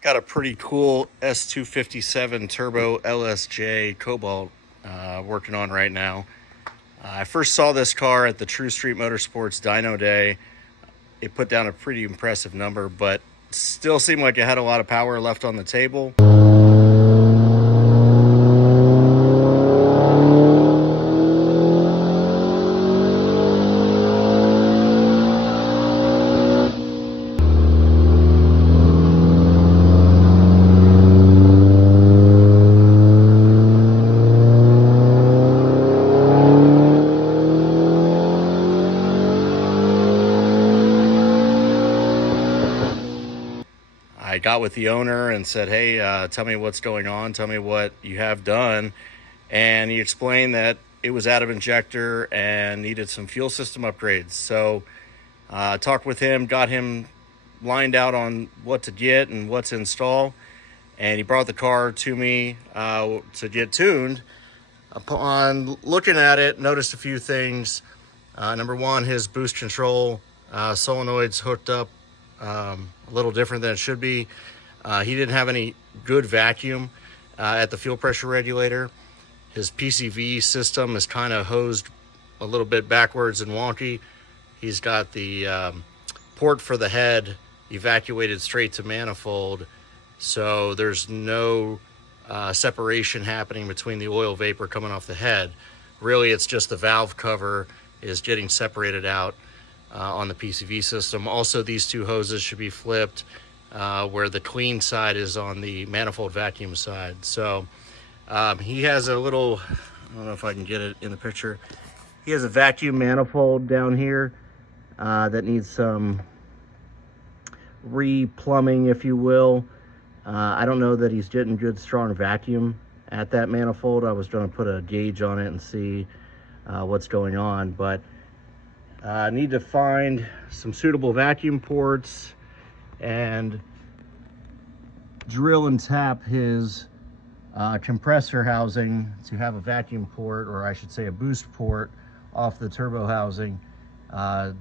Got a pretty cool S257 turbo LSJ Cobalt working on right now. I first saw this car at the True Street Motorsports Dyno Day. It put down a pretty impressive number, but still seemed like it had a lot of power left on the table. I got with the owner and said, hey, tell me what's going on. Tell me what you have done. And he explained that it was out of injector and needed some fuel system upgrades. So talked with him, got him lined out on what to get and what to install. And he brought the car to me to get tuned. Upon looking at it, noticed a few things. Number one, his boost control solenoid's hooked up a little different than it should be. He didn't have any good vacuum at the fuel pressure regulator. His PCV system is kind of hosed a little bit backwards and wonky. He's got the port for the head evacuated straight to manifold, so there's no separation happening between the oil vapor coming off the head. Really, it's just the valve cover is getting separated out on the PCV system. Also, these two hoses should be flipped where the clean side is on the manifold vacuum side. So he has a little, I don't know if I can get it in the picture. He has a vacuum manifold down here that needs some re-plumbing, if you will. I don't know that he's getting good strong vacuum at that manifold. I was going to put a gauge on it and see what's going on, but I need to find some suitable vacuum ports and drill and tap his compressor housing to have a vacuum port, or I should say a boost port, off the turbo housing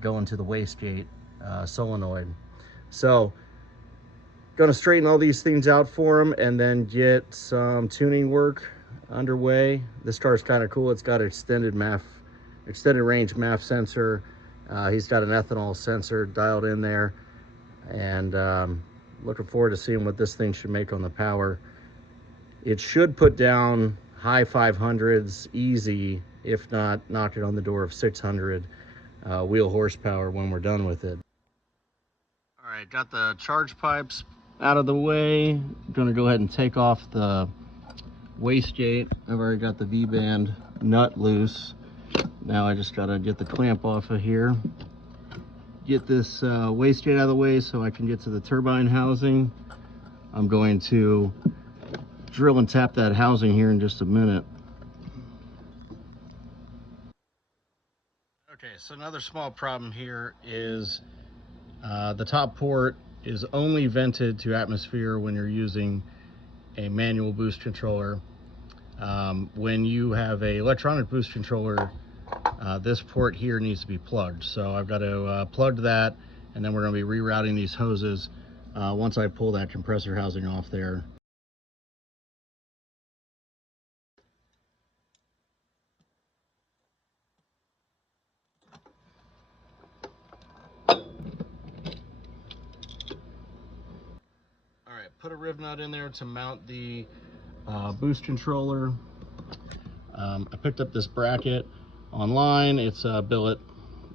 going to the wastegate solenoid. So going to straighten all these things out for him and then get some tuning work underway. This car's kind of cool. It's got extended range MAF sensor. He's got an ethanol sensor dialed in there, and looking forward to seeing what this thing should make on the power. It should put down high 500s easy, if not knock it on the door of 600 wheel horsepower when we're done with it. All right, got the charge pipes out of the way. I'm gonna go ahead and take off the wastegate. I've already got the V-band nut loose. Now I just gotta get the clamp off of here. Get this wastegate out of the way so I can get to the turbine housing. I'm going to drill and tap that housing here in just a minute. Okay, so another small problem here is the top port is only vented to atmosphere when you're using a manual boost controller. When you have an electronic boost controller, this port here needs to be plugged. So I've got to plug that, and then we're going to be rerouting these hoses once I pull that compressor housing off there. All right, put a riv nut in there to mount the boost controller. I picked up this bracket online. It's a billet,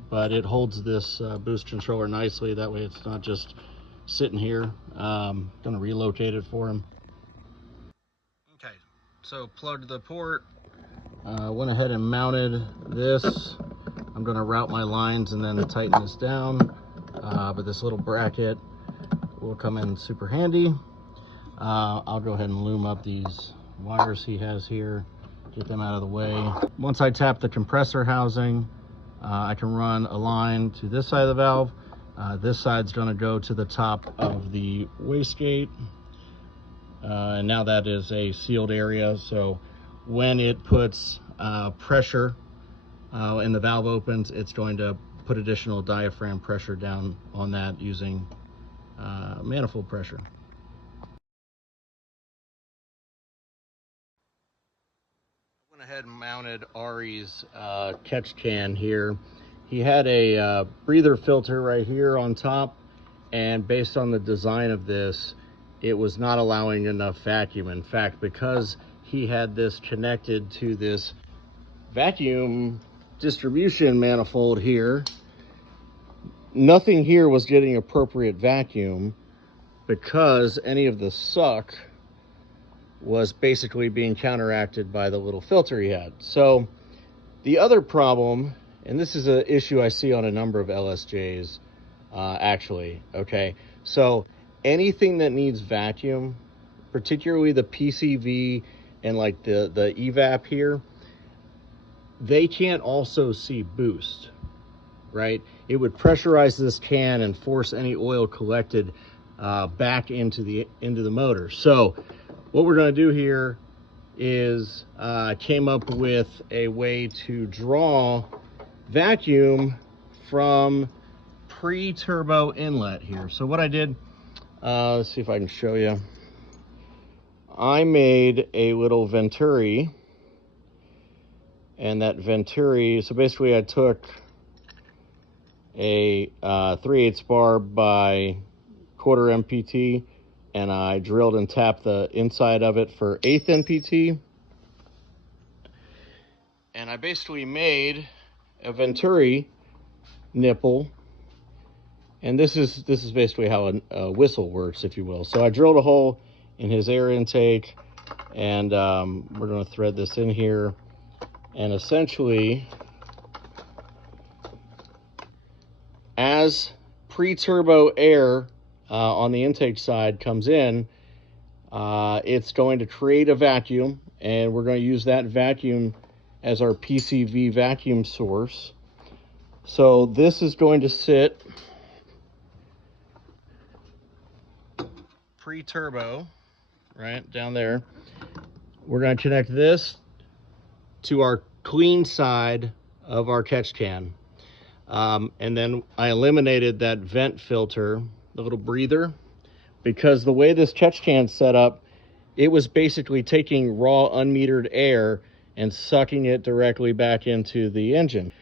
but it holds this boost controller nicely. That way it's not just sitting here. Gonna relocate it for him. Okay, so plugged the port. Went ahead and mounted this. I'm gonna route my lines and then tighten this down. But this little bracket will come in super handy. I'll go ahead and loom up these wires he has here, get them out of the way. Once I tap the compressor housing, I can run a line to this side of the valve. This side's going to go to the top of the wastegate, and now that is a sealed area, so when it puts pressure and the valve opens, it's going to put additional diaphragm pressure down on that using manifold pressure. ahead and mounted Ari's catch can here. He had a breather filter right here on top, and based on the design of this, it was not allowing enough vacuum. In fact, because he had this connected to this vacuum distribution manifold here, nothing here was getting appropriate vacuum because any of the suck was basically being counteracted by the little filter he had. So the other problem, and this is an issue I see on a number of LSJs actually, okay? So anything that needs vacuum, particularly the PCV and like the evap here, they can't also see boost, right? It would pressurize this can and force any oil collected back into the motor. So what we're going to do here is came up with a way to draw vacuum from pre-turbo inlet here. So what I did, let's see if I can show you. I made a little venturi, and that venturi, so basically I took a 3/8 bar by 1/4 MPT, and I drilled and tapped the inside of it for 1/8 NPT. And I basically made a venturi nipple, and this is basically how a whistle works, if you will. So I drilled a hole in his air intake, and we're going to thread this in here, and essentially, as pre-turbo air on the intake side comes in, it's going to create a vacuum, and we're going to use that vacuum as our PCV vacuum source. So this is going to sit pre-turbo right down there. We're going to connect this to our clean side of our catch can, and then I eliminated that vent filter, the little breather, because the way this catch can's set up, it was basically taking raw unmetered air and sucking it directly back into the engine.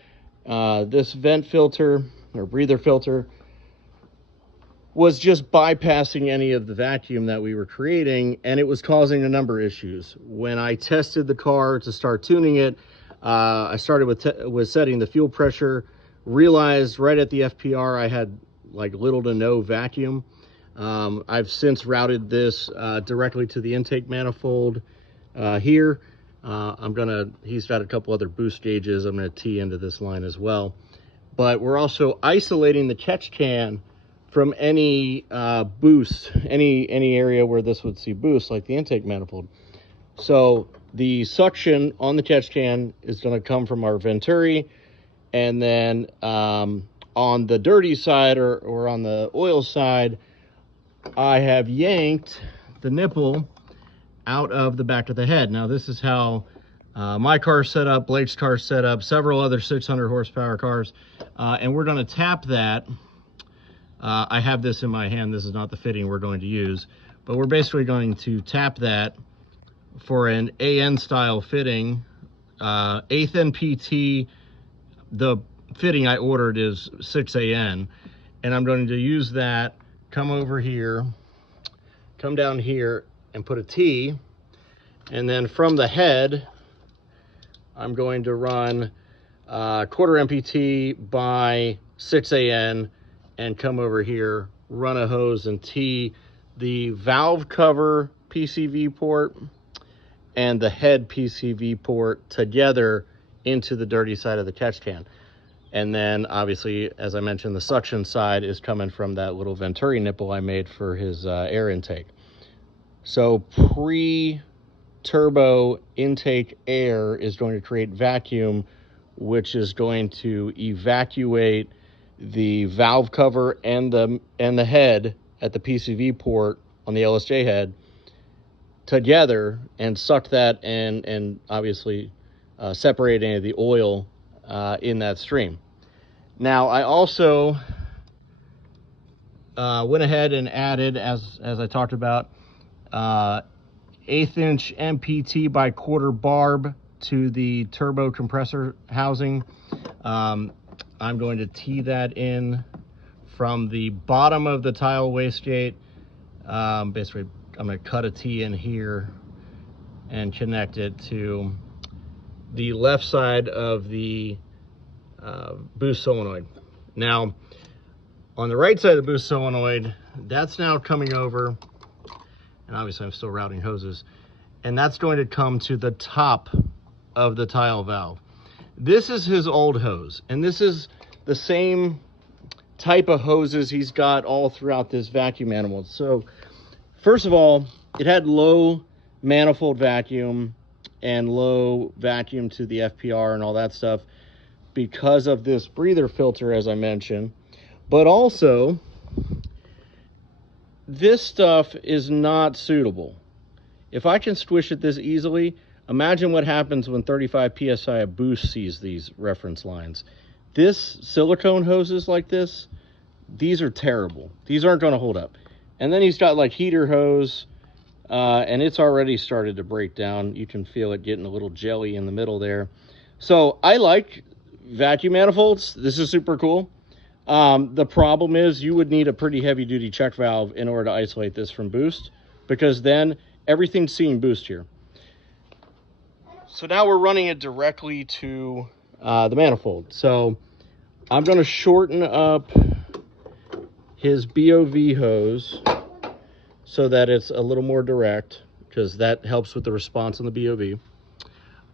This vent filter or breather filter was just bypassing any of the vacuum that we were creating, and it was causing a number of issues. When I tested the car to start tuning it, I started with setting the fuel pressure, realized right at the FPR I had like little to no vacuum. I've since routed this directly to the intake manifold here. He's got a couple other boost gauges I'm gonna tee into this line as well. But we're also isolating the catch can from any boost, any area where this would see boost, like the intake manifold. So the suction on the catch can is gonna come from our venturi, and then on the dirty side or on the oil side, I have yanked the nipple out of the back of the head. Now this is how my car's set up, Blake's car's set up, several other 600 horsepower cars, and we're going to tap that. I have this in my hand. This is not the fitting we're going to use, but we're basically going to tap that for an AN style fitting. 1/8 NPT, the fitting I ordered is 6 AN, and I'm going to use that, come over here, come down here and put a T, and then from the head I'm going to run 1/4 MPT by 6 AN and come over here, run a hose and tee the valve cover PCV port and the head PCV port together into the dirty side of the catch can. And then obviously, as I mentioned, the suction side is coming from that little venturi nipple I made for his air intake. So pre-turbo intake air is going to create vacuum, which is going to evacuate the valve cover and the head at the PCV port on the LSJ head together and suck that and obviously separate any of the oil in that stream. Now I also went ahead and added, as I talked about, 1/8 inch MPT by 1/4 barb to the turbo compressor housing. I'm going to tee that in from the bottom of the tile wastegate. Basically, I'm going to cut a T in here and connect it to the left side of the boost solenoid. Now, on the right side of the boost solenoid, that's now coming over, and obviously I'm still routing hoses, and that's going to come to the top of the tile valve. This is his old hose, and this is the same type of hoses he's got all throughout this vacuum manifold. So first of all, it had low manifold vacuum and low vacuum to the FPR and all that stuff because of this breather filter, as I mentioned. But also, this stuff is not suitable. If I can squish it this easily, imagine what happens when 35 PSI of boost sees these reference lines. This silicone hoses like this, these are terrible. These aren't going to hold up. And then he's got like heater hose, and it's already started to break down. You can feel it getting a little jelly in the middle there. So I like vacuum manifolds. This is super cool. The problem is you would need a pretty heavy duty check valve in order to isolate this from boost, because then everything's seeing boost here. So now we're running it directly to the manifold. So I'm going to shorten up his BOV hose so that it's a little more direct, because that helps with the response on the BOV.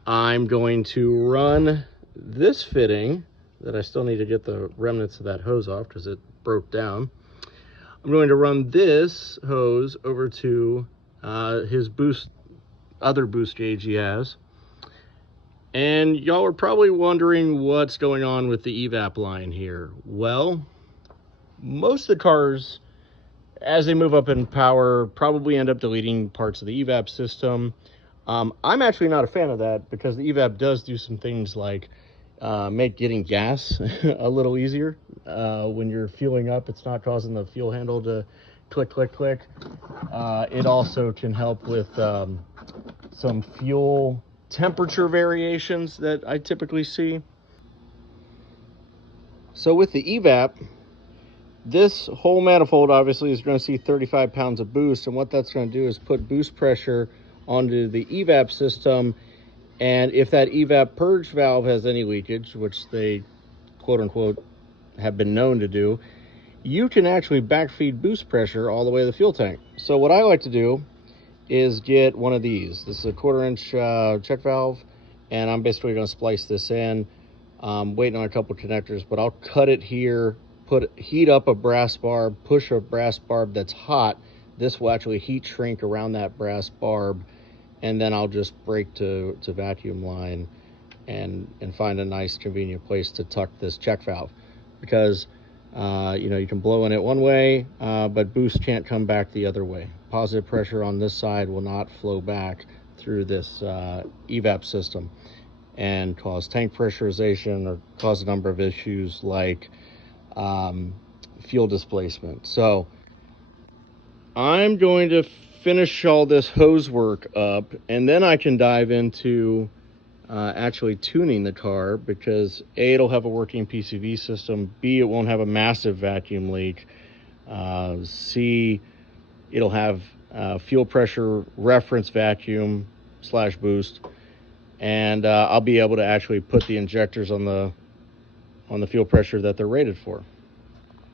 I'm going to run this fitting that I still need to get the remnants of that hose off because it broke down. I'm going to run this hose over to his other boost gauge he has. And y'all are probably wondering what's going on with the evap line here. Well, most of the cars, as they move up in power, probably end up deleting parts of the evap system. I'm actually not a fan of that, because the evap does do some things like make getting gas a little easier. When you're fueling up, it's not causing the fuel handle to click, click, click. It also can help with some fuel temperature variations that I typically see. So with the evap, this whole manifold obviously is going to see 35 pounds of boost, and what that's going to do is put boost pressure onto the evap system. And if that evap purge valve has any leakage, which they quote unquote have been known to do, you can actually backfeed boost pressure all the way to the fuel tank. So what I like to do is get one of these. This is a 1/4 inch check valve, and I'm basically going to splice this in. I'm waiting on a couple connectors, but I'll cut it here, heat up a brass barb, push a brass barb that's hot. This will actually heat shrink around that brass barb, and then I'll just break to vacuum line and find a nice convenient place to tuck this check valve, because you know, you can blow in it one way, but boost can't come back the other way. Positive pressure on this side will not flow back through this evap system and cause tank pressurization or cause a number of issues like fuel displacement. So I'm going to finish all this hose work up, and then I can dive into actually tuning the car, because A, it'll have a working PCV system, B, it won't have a massive vacuum leak, C, it'll have fuel pressure reference vacuum / boost, and I'll be able to actually put the injectors on the fuel pressure that they're rated for.